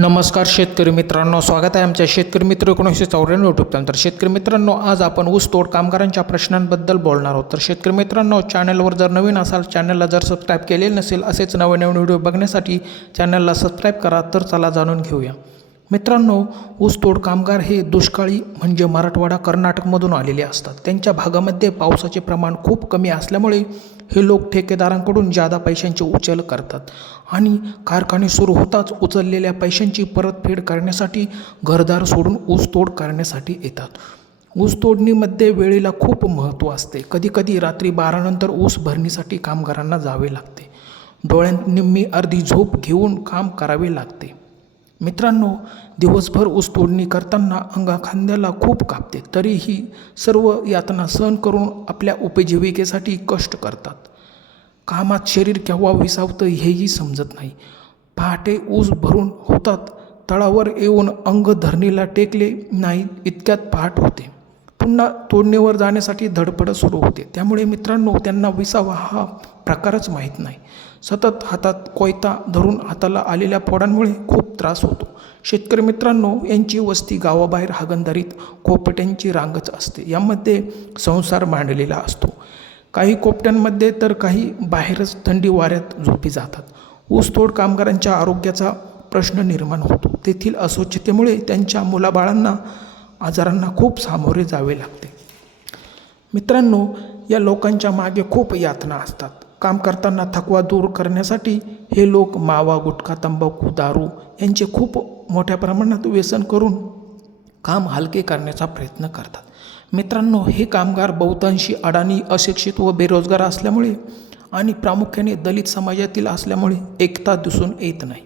नमस्कार शेतकरी मित्रांनो, स्वागत आहे आमच्या शेतकरी मित्र 1994 यूट्यूब चॅनल. तर शेतकरी मित्रांनो, आज आपण ऊसतोड कामगारांच्या प्रश्नांबद्दल बोलणार आहोत. तर शेतकरी मित्रांनो, चॅनलवर जर नवीन असाल, चॅनलला जर सबस्क्राईब केलेलं नसेल, असेच नवीन व्हिडिओ बघण्यासाठी चॅनलला सबस्क्राईब करा. तर चला जाणून घेऊया. मित्रांनो, ऊसतोड कामगार हे दुष्काळी म्हणजे मराठवाडा कर्नाटकमधून आलेले असतात. त्यांच्या भागामध्ये पावसाचे प्रमाण खूप कमी असल्यामुळे हे लोक ठेकेदारांकडून जादा पैशांची उचल करतात आणि कारखाने सुरू होताच उचललेल्या पैशांची परतफेड करण्यासाठी घरदार सोडून ऊसतोड करण्यासाठी येतात. ऊसतोडणीमध्ये वेळेला खूप महत्त्व असते. कधीकधी रात्री 12 नंतर ऊस भरणीसाठी कामगारांना जावे लागते. डोळ्यात निम्मी अर्धी झोप घेऊन काम करावे लागते. मित्रांनो, दिवसभर ऊसतोडणी करताना अंगाखांद्याला खूप कापते, तरीही सर्व यातना सहन करून आपल्या उपजीविकेसाठी कष्ट करतात. कामात शरीर केव्हा विसावतं हेही समजत नाही. पहाटे ऊस भरून होतात, तळावर येऊन अंग धरणीला टेकले नाही इतक्यात पहाट होते. पुन्हा तोडणीवर जाण्यासाठी धडपड सुरू होते. त्यामुळे मित्रांनो, त्यांना विसावा हा प्रकारच माहीत नाही. सतत हातात कोयता धरून हाताला आलेल्या फोडांमुळे खूप त्रास होतो. शेतकरी मित्रांनो, यांची वस्ती गावाबाहेर हागणदारीत कोपट्यांची रांगच असते. यामध्ये संसार मांडलेला असतो. काही कोपट्यांमध्ये तर काही बाहेरच थंडी वाऱ्यात झोपी जातात. ऊसतोड कामगारांच्या आरोग्याचा प्रश्न निर्माण होतो. तेथील अस्वच्छतेमुळे त्यांच्या मुलाबाळांना आजारांना खूप सामोरे जावे लागते. मित्रांनो, या लोकांच्या मागे खूप यातना असतात. काम करताना थकवा दूर करण्यासाठी हे लोक मावा, गुटखा, तंबाखू, दारू यांचे खूप मोठ्या प्रमाणात व्यसन करून काम हलके करण्याचा प्रयत्न करतात. मित्रांनो, हे कामगार बहुतांशी अडाणी, अशिक्षित व बेरोजगार असल्यामुळे आणि प्रामुख्याने दलित समाजातील असल्यामुळे एकता दिसून येत नाही.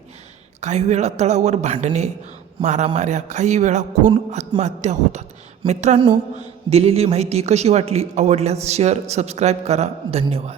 काही वेळा तळावर भांडणे, मारामाऱ्या, काही वेळा खून, आत्महत्या होतात. मित्रांनो, दिलेली माहिती कशी वाटली? आवडल्यास शेअर, सबस्क्राईब करा. धन्यवाद.